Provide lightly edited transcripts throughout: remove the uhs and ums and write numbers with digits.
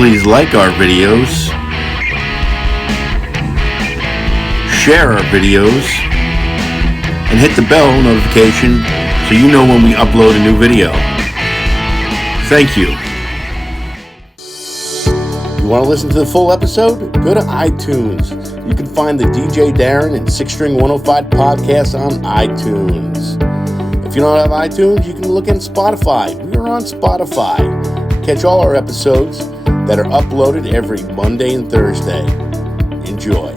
Please like our videos, share our videos, and hit the bell notification so you know when we upload a new video. Thank you. You want to listen to the full episode? Go to iTunes. You can find the DJ Darren and Sixstring105 podcast on iTunes. If you don't have iTunes, you can look at Spotify. We are on Spotify. Catch all our episodes that are uploaded every Monday and Thursday. Enjoy.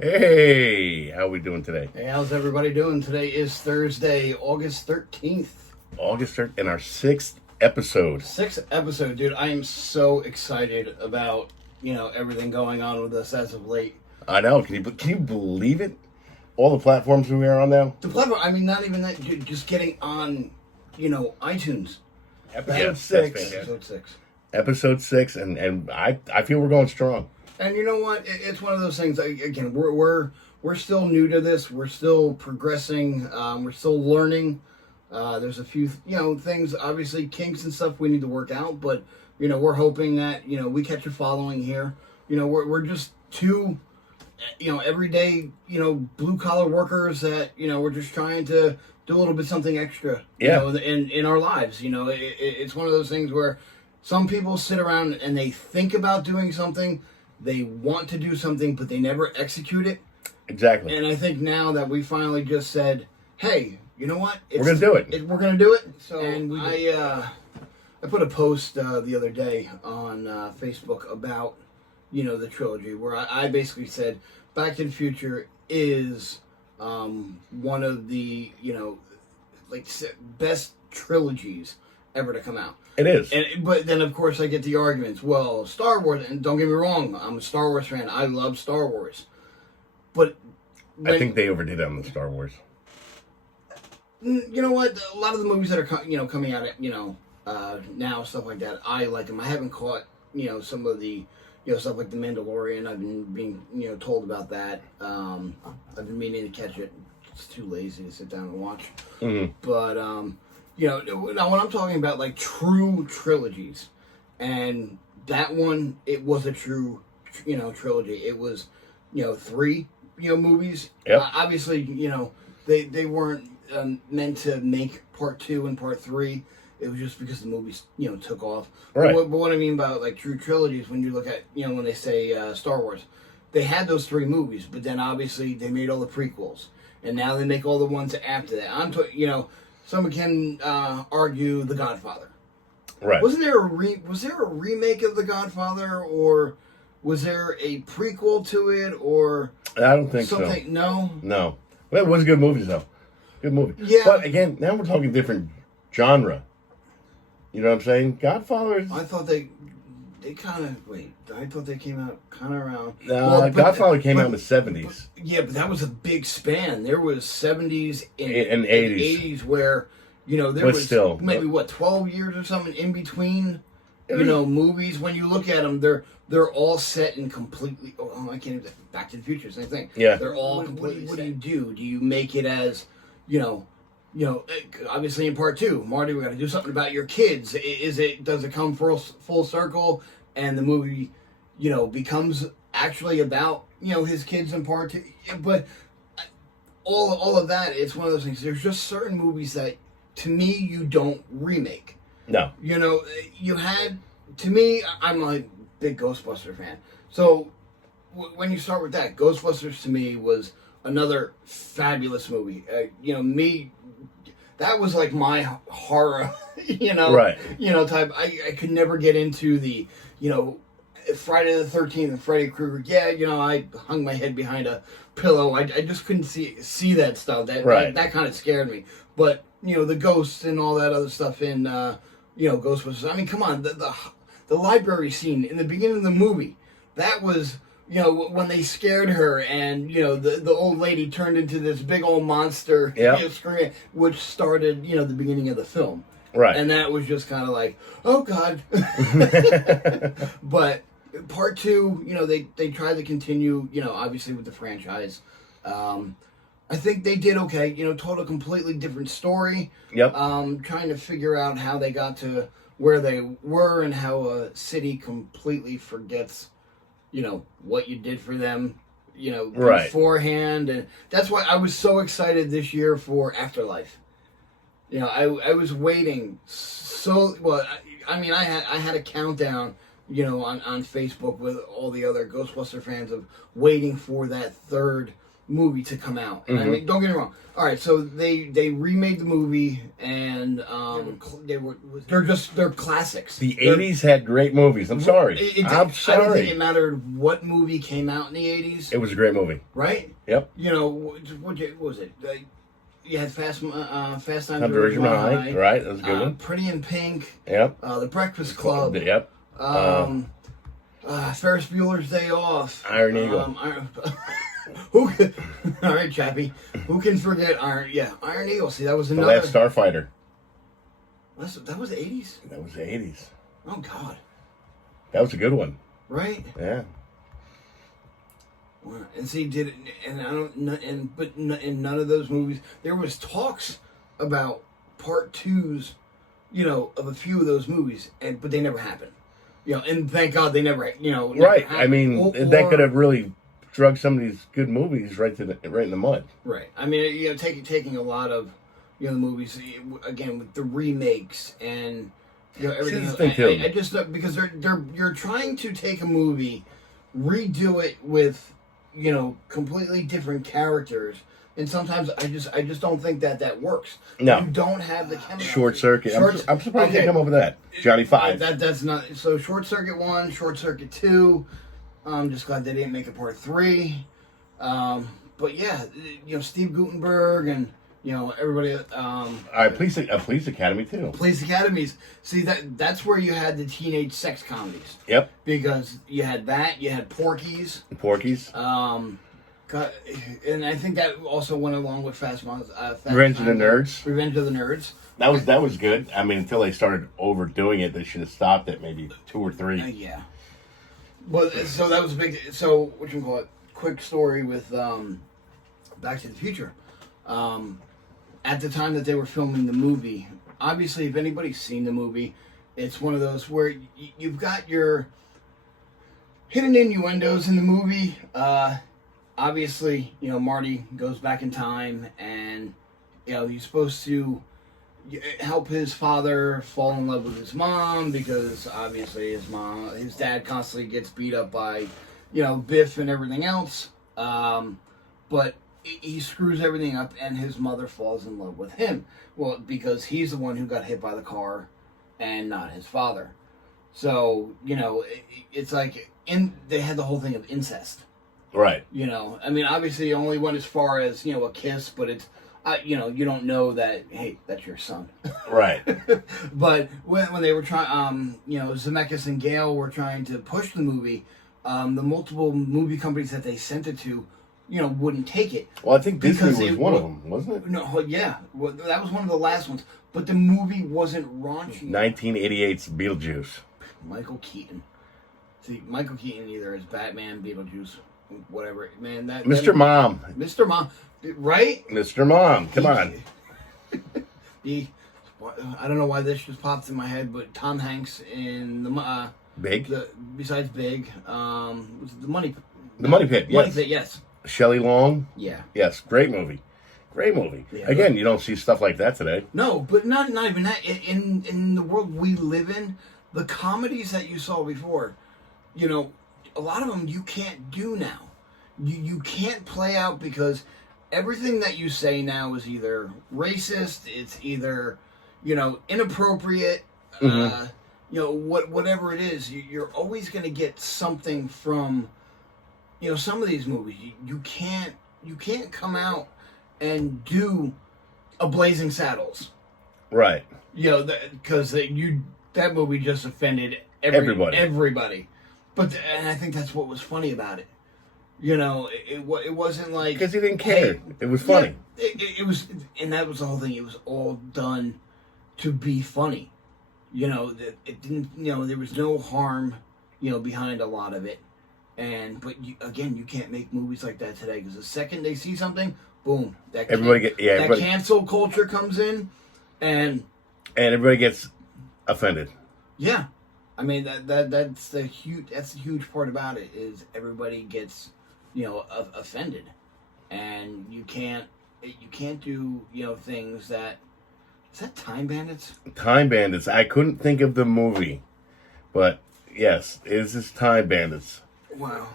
Hey, how are we doing today? Hey, how's everybody doing? Today is Thursday, August 13th. August 13th, and our sixth episode. Sixth episode, dude. I am so excited about, everything going on with us as of late. I know. Can you believe it? All the platforms we are on now? The platform, not even that, dude, just getting on, iTunes. Episode 6. Episode 6. Episode 6, and I feel we're going strong. And you know what? It's one of those things. Again, we're still new to this. We're still progressing. We're still learning. There's a few, things, obviously kinks and stuff we need to work out. But we're hoping that we catch a following here. We're just two, everyday, blue collar workers that we're just trying to do a little bit something extra. In our lives. It's one of those things where some people sit around and they think about doing something. They want to do something, but they never execute it. Exactly. And I think now that we finally just said, hey, you know what? We're going to do it. We're going to do it. So and I put a post the other day on Facebook about, the trilogy, where I basically said Back to the Future is one of the, best trilogies ever to come out. It is. But then, of course, I get the arguments. Well, Star Wars, and don't get me wrong, I'm a Star Wars fan. I love Star Wars. But I think they overdid it on the Star Wars. You know what? A lot of the movies that are coming out, now, stuff like that, I like them. I haven't caught, some of the, stuff like The Mandalorian. I've been being, told about that. I've been meaning to catch it. It's too lazy to sit down and watch. Mm-hmm. But, now when I'm talking about like true trilogies, and that one, it was a true, trilogy. It was, 3, movies. Yep. Obviously, they weren't meant to make part 2 and part 3. It was just because the movies, took off. Right. But what I mean by like true trilogies, when you look at, when they say Star Wars, they had those 3 movies, but then obviously they made all the prequels, and now they make all the ones after that. I'm someone can argue The Godfather. Right. Was there a remake of The Godfather, or was there a prequel to it, or I don't think something? So. No. Well, it was a good movie, though. Good movie. Yeah. But again, now we're talking different genre. You know what I'm saying? Godfather. I thought they kind of I thought they came out kind of around. No, Godfather came out in the 70s. But that was a big span. There was 70s and 80s. 80s where there was still, maybe 12 years or something in between. Movies. When you look at them, they're all set in completely. Oh, I can't even. Back to the Future, same thing. Yeah, they're all completely. What do you do? Do you make it as obviously in part 2, Marty, we got to do something about your kids. Does it come full circle, and the movie, becomes actually about his kids in part 2? But all of that, it's one of those things. There's just certain movies that, to me, you don't remake. No. You had, to me, I'm a big Ghostbusters fan. So when you start with that, Ghostbusters to me was another fabulous movie. That was like my horror, right. Type. I could never get into the, Friday the 13th and Freddy Krueger. Yeah, I hung my head behind a pillow. I just couldn't see that stuff. That kind of scared me. But the ghosts and all that other stuff in Ghostbusters. I mean, come on, the library scene in the beginning of the movie, that was you know, when they scared her and, you know, the old lady turned into this big old monster, screaming, which started, you know, the beginning of the film. Right. And that was just kind of like, oh, God. But part 2, you know, they tried to continue, you know, obviously with the franchise. I think they did okay. You know, told a completely different story. Yep. Trying to figure out how they got to where they were and how a city completely forgets, you know, what you did for them, you know, beforehand. And that's why I was so excited this year for Afterlife. You know, I was waiting so, well, I mean, I had a countdown, you know, on Facebook with all the other Ghostbuster fans of waiting for that third movie to come out. And I mean, don't get me wrong. All right, so they remade the movie, and they're classics. The 80s had great movies. I'm sorry. I'm sorry. I don't think it mattered what movie came out in the 80s. It was a great movie. Right? Yep. You know, what was it? You had Fast Times at Ridgemont High. Right, that was a good one. Pretty in Pink. Yep. The Breakfast Club. Yep. Ferris Bueller's Day Off. Iron Eagle. All right, Chappie. Who can forget Iron Eagle? See, that was another. The Last Starfighter. That was the 80s? That was the 80s. Oh, God. That was a good one. Right? Yeah. And see, in none of those movies, there was talks about part 2s, you know, of a few of those movies, but they never happened. You know, and thank God they never, you know. Right. I mean, that could have really drug some of these good movies right in the mud. Right. I mean, you know, taking a lot of, you know, the movies again with the remakes and, you know, everything. I just because you're trying to take a movie, redo it with, you know, completely different characters, and sometimes I just don't think that works. No, you don't have the chemistry. Short Circuit. I'm surprised they come up with that. Johnny Five. That's not so. Short Circuit 1, Short Circuit 2. I'm just glad they didn't make it part 3. But yeah, you know, Steve Guttenberg and, you know, everybody. All right, Police Academy too. Police Academies. See, that's where you had the teenage sex comedies. Yep. Because you had that, you had Porky's. And I think that also went along with Revenge of the Nerds. Revenge of the Nerds. That was good. I mean, until they started overdoing it, they should have stopped at maybe 2 or 3. Yeah. Well, so that was a big. So what you call it? Quick story with Back to the Future. At the time that they were filming the movie, obviously, if anybody's seen the movie, it's one of those where you've got your hidden innuendos in the movie. Obviously, you know, Marty goes back in time, and you know he's supposed to help his father fall in love with his mom because obviously his dad constantly gets beat up by, you know, Biff and everything else. But he screws everything up, and his mother falls in love with him. Well, because he's the one who got hit by the car, and not his father. So you know, it's like they had the whole thing of incest. Right. You know, I mean, obviously, it only went as far as, you know, a kiss, but it's. You know, you don't know that, hey, that's your son. Right. But when they were trying, you know, Zemeckis and Gale were trying to push the movie, the multiple movie companies that they sent it to, you know, wouldn't take it. Well, I think Disney was one of them, wasn't it? No, yeah. Well, that was one of the last ones. But the movie wasn't raunchy. 1988's Beetlejuice. Michael Keaton. See, Michael Keaton either is Batman, Beetlejuice, whatever. Man, Mr. Mom. Mr. Mom. Right? Mr. Mom, come on. I don't know why this just popped in my head, but Tom Hanks in the Big. Besides Big, was it the Money? The Money Pit. Yes. Money Pit, yes. Shelley Long. Yeah. Yes, great movie. Great movie. Yeah, again, you don't see stuff like that today. No, but not even that. In the world we live in, the comedies that you saw before, you know, a lot of them you can't do now. You can't play out because everything that you say now is either racist, it's either, you know, inappropriate, you know, whatever it is, you're always going to get something from, you know, some of these movies. You can't come out and do a Blazing Saddles. Right. You know, because that movie just offended everybody. But and I think that's what was funny about it. You know, it wasn't like because he didn't care. Hey, it was funny. Yeah, it was, and that was the whole thing. It was all done to be funny. You know, that it didn't. You know, there was no harm. You know, behind a lot of it. But you can't make movies like that today because the second they see something, boom, that cancel culture comes in, and everybody gets offended. Yeah, I mean that's the huge part about it is everybody gets offended, and you can't do things that is that Time Bandits. Time Bandits. I couldn't think of the movie, but yes, it is Time Bandits. Wow.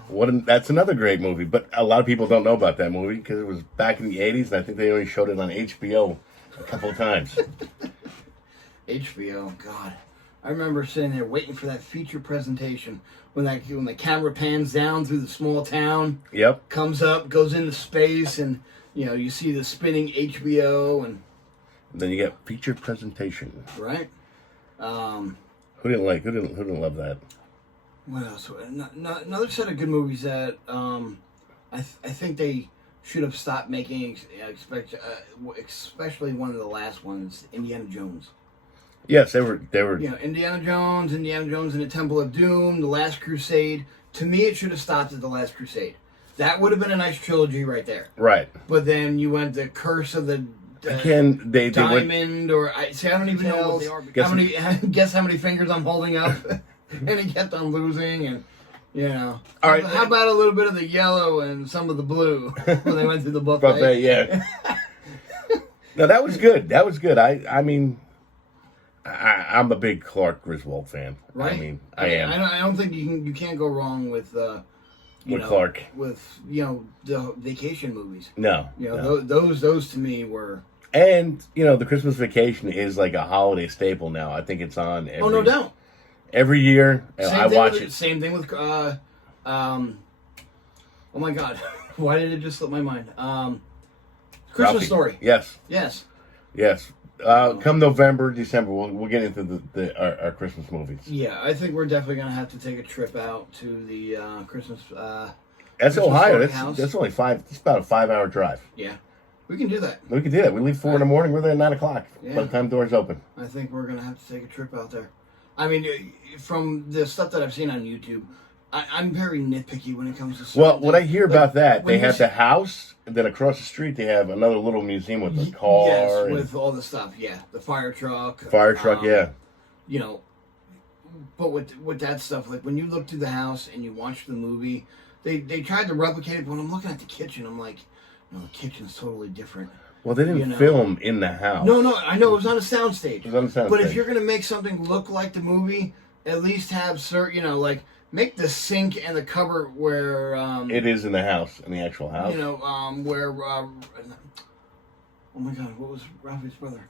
That's another great movie, but a lot of people don't know about that movie because it was back in the 80s, and I think they only showed it on HBO a couple of times. HBO, God. I remember sitting there waiting for that feature presentation when the camera pans down through the small town. Yep. Comes up, goes into space, and you see the spinning HBO, and then you get feature presentation. Right. Who didn't love that? What else? Another set of good movies that I think they should have stopped making, especially one of the last ones, Indiana Jones. Yes, they were. Indiana Jones and the Temple of Doom, The Last Crusade. To me, it should have stopped at The Last Crusade. That would have been a nice trilogy right there. Right. But then you went the Curse of the went, Diamond, or I don't even know what they are. Guess how many fingers I'm holding up? And he kept on losing, and All right. How about a little bit of the yellow and some of the blue when they went through the buffet? Yeah. No, that was good. I mean, I'm a big Clark Griswold fan. Right. I am. I don't think you can't go wrong with Clark. With the vacation movies. No. Those to me were. And the Christmas Vacation is like a holiday staple now. I think it's on every. Oh, no doubt. Every year, I watch it. Same thing with, oh my God, why did it just slip my mind? Christmas Ralphie. Story. Yes. Come November, December, we'll get into our Christmas movies. Yeah, I think we're definitely gonna have to take a trip out to the Christmas. That's Christmas Ohio. House. That's only It's about a 5-hour drive. Yeah, we can do that. We leave 4 in the morning. We're there at 9 o'clock. Yeah. By the time doors open. I think we're gonna have to take a trip out there. I mean, from the stuff that I've seen on YouTube, I'm very nitpicky when it comes to. Well, what I hear about that, they have the house, and then across the street they have another little museum with a car. Yes, with all the stuff. Yeah, the fire truck. Yeah. But with that stuff, like when you look through the house and you watch the movie, they tried to replicate it. But when I'm looking at the kitchen, I'm like, no, the kitchen's totally different. Well, they didn't film in the house. No, I know it was on a soundstage. But if you're gonna make something look like the movie, at least have like make the sink and the cupboard where it is in the house, in the actual house. Where oh my God, what was Ralphie's brother?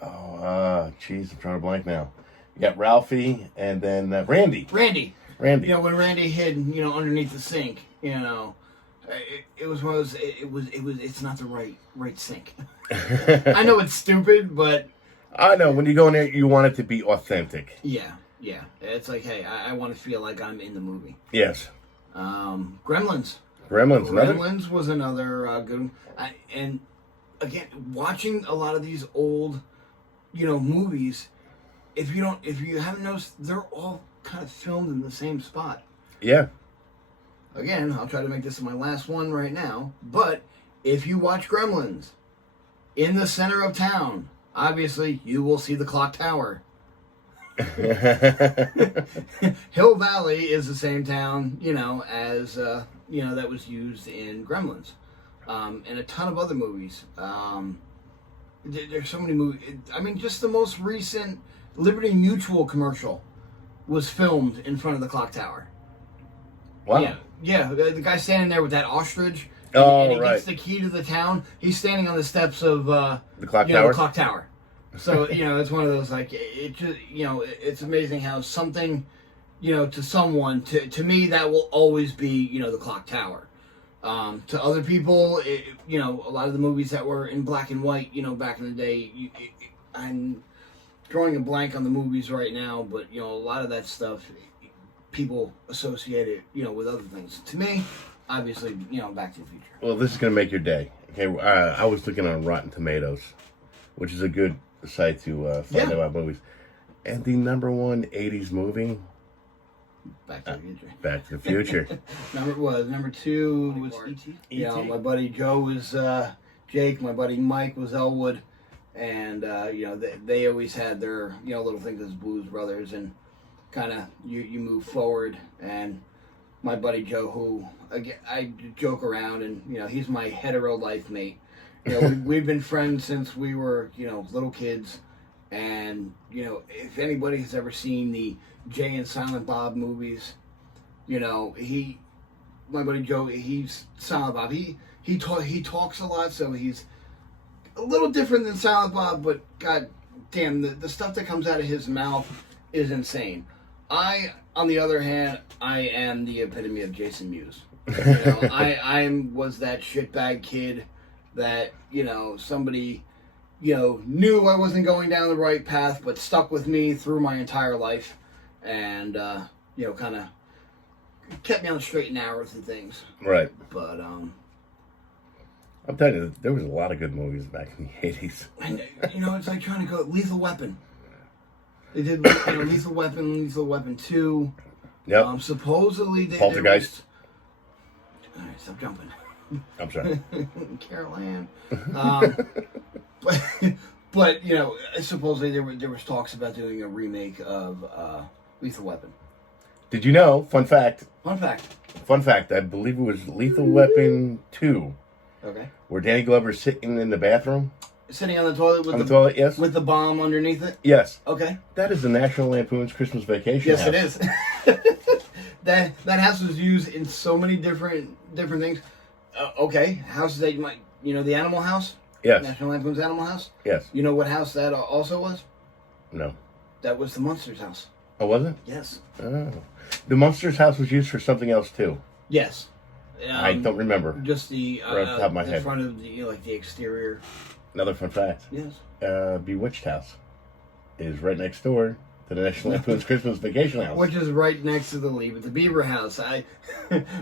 Oh, jeez, I'm trying to blank now. You got Ralphie and then Randy. Randy. When Randy hid, underneath the sink, it was one of those. It's not the right sink. I know it's stupid, but I know when you go in there, you want it to be authentic. Yeah. It's like, hey, I want to feel like I'm in the movie. Yes. Gremlins. Gremlins was another good one. And again, watching a lot of these old, movies, if you haven't noticed, they're all kind of filmed in the same spot. Yeah. Again, I'll try to make this my last one right now, but if you watch Gremlins, in the center of town, obviously you will see the clock tower. Hill Valley is the same town, as, that was used in Gremlins. And a ton of other movies. There's so many movies. I mean, just the most recent Liberty Mutual commercial was filmed in front of the clock tower. Wow. Yeah, the guy standing there with that ostrich. And he gets the key to the town. He's standing on the steps of the clock tower. The clock tower. So it's one of those like it just it's amazing how something to someone to me that will always be the clock tower. To other people, a lot of the movies that were in black and white, back in the day, I'm drawing a blank on the movies right now, but a lot of that stuff people associate it with other things. To me, obviously, Back to the Future. Well, this is going to make your day. Okay, I was looking on Rotten Tomatoes, which is a good site to find out about movies. And the #1 '80s movie, Back to the Future. Back to the Future. Number 2 was E.T. Yeah, my buddy Joe was Jake. My buddy Mike was Elwood, and they always had their little things as Blues Brothers, and kind of you move forward. And my buddy Joe, who again I joke around, and he's my hetero life mate. We've been friends since we were little kids, and if anybody has ever seen the Jay and Silent Bob movies, my buddy Joe, he's Silent Bob. He talks a lot, so he's a little different than Silent Bob, but god damn, the stuff that comes out of his mouth is insane. I, on the other hand, I am the epitome of Jason Mewes. I was that shitbag kid that somebody knew I wasn't going down the right path, but stuck with me through my entire life, and kind of kept me on the straight and narrow through things. Right. But I'm telling you, there was a lot of good movies back in the '80s. And it's like trying to go Lethal Weapon. They did Lethal Weapon 2. Yep. Supposedly they Poltergeist. All right, stop jumping. I'm sorry. Carol Ann. But supposedly there was talks about doing a remake of Lethal Weapon. Did you know? Fun fact. Fun fact. I believe it was Lethal Weapon 2. Okay. Where Danny Glover's sitting in the bathroom. Sitting on the toilet with toilet, yes. With the bomb underneath it. Yes. Okay. That is the National Lampoon's Christmas Vacation house. Yes, it is. that house was used in so many different things. Okay, houses that you might, the Animal House. Yes. National Lampoon's Animal House. Yes. You know what house that also was? No. That was the Munsters house. Oh, was it? Yes. Oh. The Munsters house was used for something else too. Yes. I don't remember. Just the right off the top of my head. Front of the the exterior. Another fun fact. Yes. Bewitched house is right next door to the National Lampoon's Christmas Vacation house, which is right next to the Leave It to Beaver house.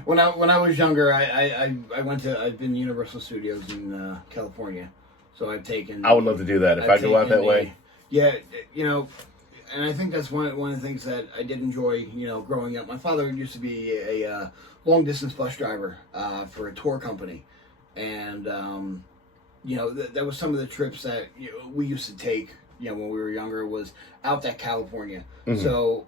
When I was younger, I've been to Universal Studios in California, so I've taken. I would love to do that if I go out that way. Yeah, and I think that's one of the things that I did enjoy. Growing up, my father used to be a long distance bus driver for a tour company, and that was some of the trips that we used to take. When we were younger, was out at California. Mm-hmm. So,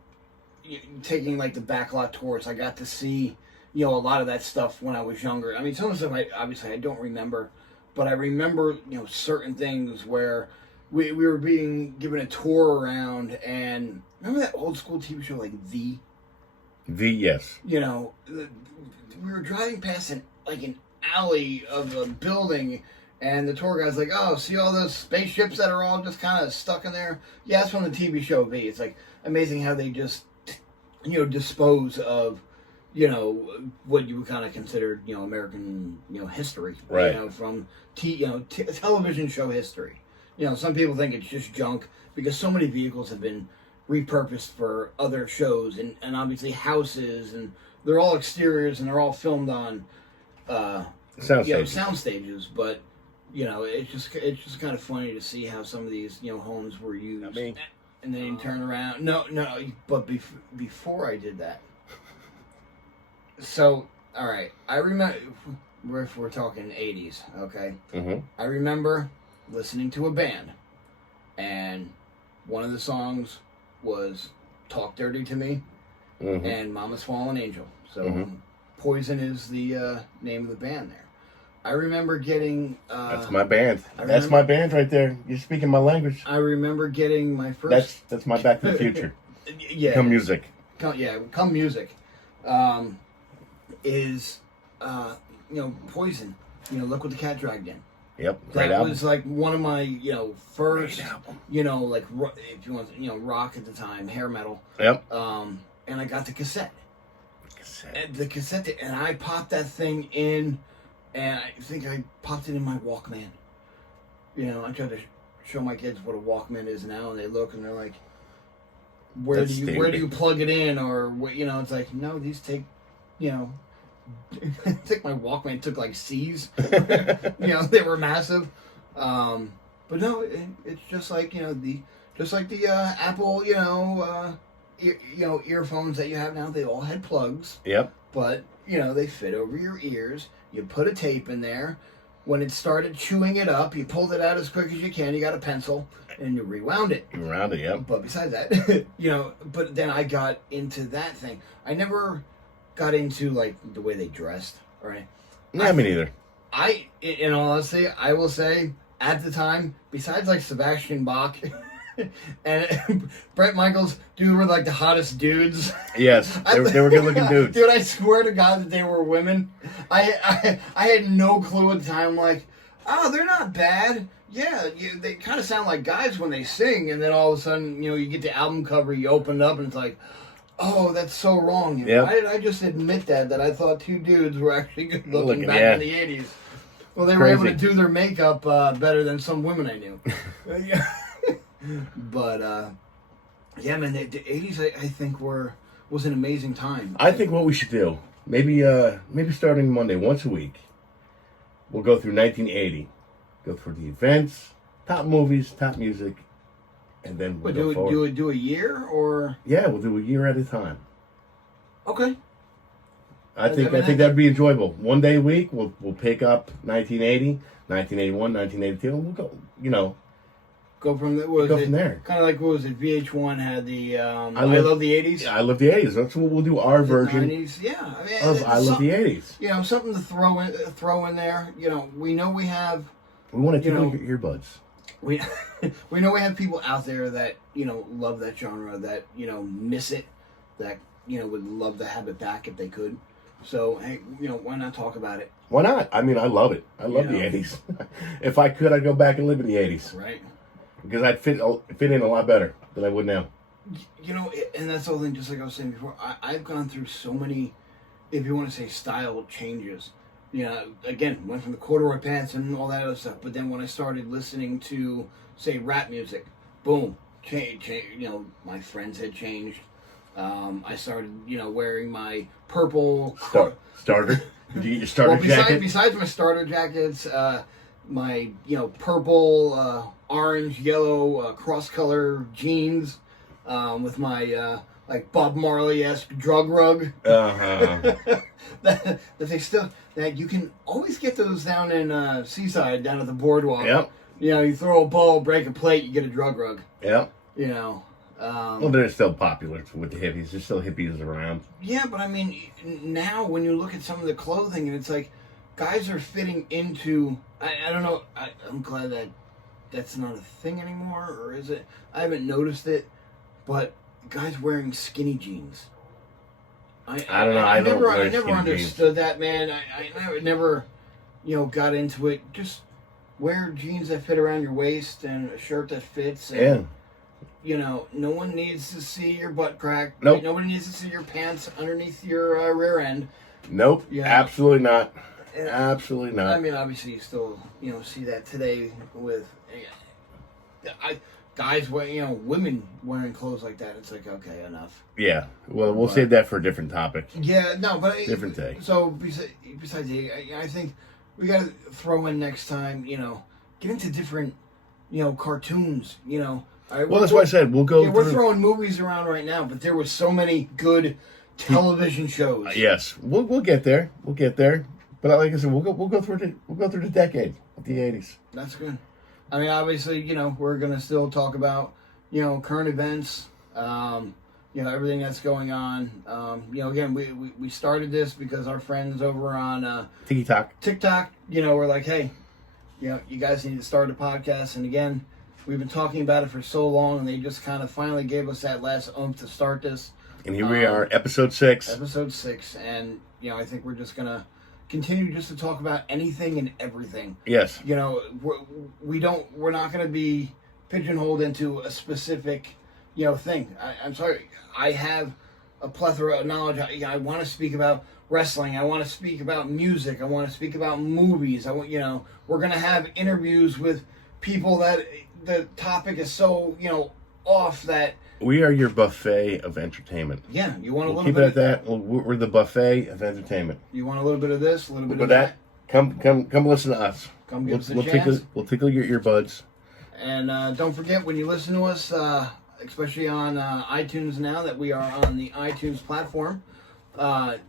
taking like the backlot tours, I got to see, a lot of that stuff when I was younger. I mean, some of the stuff I don't remember, but I remember, certain things where we were being given a tour around, and remember that old school TV show like V? V, yes. We were driving past an alley of a building. And the tour guide's like, oh, see all those spaceships that are all just kind of stuck in there? Yeah, that's from the TV show V. It's like amazing how they just, dispose of, what you would kind of consider, American, history. Right. From, television show history. Some people think it's just junk because so many vehicles have been repurposed for other shows and obviously houses, and they're all exteriors and they're all filmed on, sound stages, but... it's just kind of funny to see how some of these, homes were used. Not me. And then you turn around. No, but before I did that. So, all right. I remember, if we're talking 80s, okay? Mm-hmm. I remember listening to a band, and one of the songs was Talk Dirty to Me, mm-hmm. and Mama's Fallen Angel. So, mm-hmm. Poison is the name of the band there. I remember getting... that's my band. That's my band right there. You're speaking my language. I remember getting my first... That's my Back to the Future. Yeah. Come music. Come music. Is, Poison. Look What the Cat Dragged In. Yep. That was like one of my, first, if you want, rock at the time, hair metal. Yep. And I got the cassette. And I popped that thing in... And I think I popped it in my Walkman. I try to show my kids what a Walkman is now, and they look and they're like, "Where do you plug it in?" Or it's like, no, these take, I think my Walkman took like C's. They were massive. But no, it's just like the Apple earphones that you have now. They all had plugs. Yep. But they fit over your ears. You put a tape in there. When it started chewing it up, you pulled it out as quick as you can. You got a pencil and you rewound it. Rewound it, yep. But besides that, but then I got into that thing. I never got into like the way they dressed, right? Yeah, me neither. In all honesty, I will say at the time, besides like Sebastian Bach and Bret Michaels, dude, were like the hottest dudes. Yes, they were good looking dudes. Dude, I swear to God that they were women. I had no clue at the time. Like, oh, they're not bad. Yeah, they kind of sound like guys when they sing, and then all of a sudden, you get the album cover, you open it up, and it's like, oh, that's so wrong. Yep. Why did I just admit that I thought two dudes were actually good looking back in the 80s? Well, they were able to do their makeup better than some women I knew. Yeah. But, yeah, man, the 80s, I think, was an amazing time. I think what we should do, maybe starting Monday, once a week, we'll go through 1980. Go through the events, top movies, top music, and then we'll go forward. Do a year, or? Yeah, we'll do a year at a time. Okay. I think that'd be enjoyable. One day a week, we'll pick up 1980, 1981, 1982, and we'll go, go from there. Kind of like, what was it? VH1 had the I Love the 80s. Yeah, I Love the 80s. That's what we'll do. Our version 90s. Yeah, I mean, of I Love the 80s. Something to throw in there. We know we have. We want to tickle your earbuds. We know we have people out there that love that genre, that miss it, that would love to have it back if they could. So hey, why not talk about it? Why not? I mean, I love it. I love the 80s. If I could, I'd go back and live in the 80s. Right. Because I'd fit in a lot better than I would now. And that's the whole thing. Just like I was saying before, I've gone through so many, if you want to say, style changes. Again, went from the corduroy pants and all that other stuff. But then when I started listening to, say, rap music, boom, change. My friends had changed. I started, wearing my purple starter. Did you get your starter jacket? Besides my starter jackets, my purple, orange, yellow cross color jeans, with my like Bob Marley-esque drug rug. that they still, that you can always get those down in Seaside, down at the boardwalk. Yep. You throw a ball, break a plate, you get a drug rug. Yep. Well, they're still popular with the hippies. There's still hippies around. Yeah, but I mean, now when you look at some of the clothing, and it's like, guys are fitting into, I don't know, I'm glad that's not a thing anymore, or is it? I haven't noticed it, but guys wearing skinny jeans. I don't know. I never understood that, man. I never, got into it. Just wear jeans that fit around your waist and a shirt that fits. And, no one needs to see your butt crack. Nope. Nobody needs to see your pants underneath your rear end. Nope. Absolutely not. Absolutely not. I mean, obviously, you still, see that today with guys wearing, women wearing clothes like that. It's like, okay, enough. Yeah. Well, we'll save that for a different topic. Yeah, no, but different day. So besides, I think we got to throw in next time. Get into different, cartoons. Well, that's why I said we'll go. Yeah, we're throwing movies around right now, but there was so many good television shows. Yes, we'll get there. We'll get there. But like I said, we'll go through the decade of the 80s. That's good. I mean, obviously, we're gonna still talk about current events. Everything that's going on. Again, we started this because our friends over on TikTok, we're like, hey, you guys need to start a podcast. And again, we've been talking about it for so long, and they just kind of finally gave us that last oomph to start this. And here we are, episode 6. Episode 6, and I think we're just gonna continue just to talk about anything and everything. Yes. We're not gonna be pigeonholed into a specific thing. I'm sorry. I have a plethora of knowledge. I want to speak about wrestling. I want to speak about music. I want to speak about movies. we're going to have interviews with people that the topic is so, off that. We are your buffet of entertainment. Yeah, you want a We'll little keep bit it at that. We're the buffet of entertainment. You want a little bit of this, a little bit But of that. come listen to us. Come give us a chance. We'll tickle your earbuds. And don't forget, when you listen to us, especially on iTunes now that we are on the iTunes platform,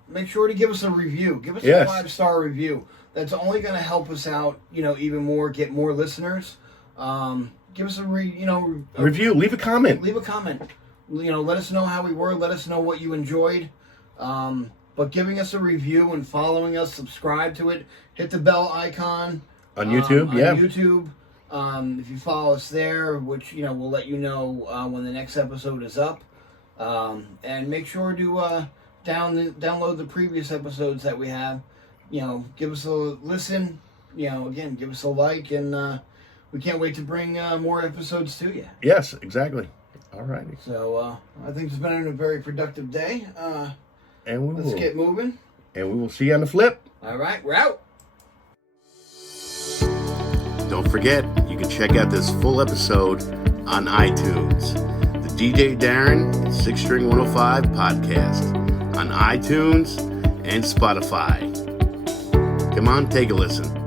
make sure to give us a review. Give us a 5-star review. That's only going to help us out, even more, get more listeners. Give us a review. Leave a comment. Leave a comment. Let us know how we were. Let us know what you enjoyed. But giving us a review and following us, subscribe to it, hit the bell icon on YouTube. On YouTube. If you follow us there, which we'll let you know when the next episode is up. And make sure to download the previous episodes that we have. Give us a listen. Again, give us a like, and we can't wait to bring more episodes to you. Yes, exactly. All righty. So I think it's been a very productive day. And let's get moving. And we will see you on the flip. All right, we're out. Don't forget, you can check out this full episode on iTunes. The DJ Darren Sixstring105 podcast on iTunes and Spotify. Come on, take a listen.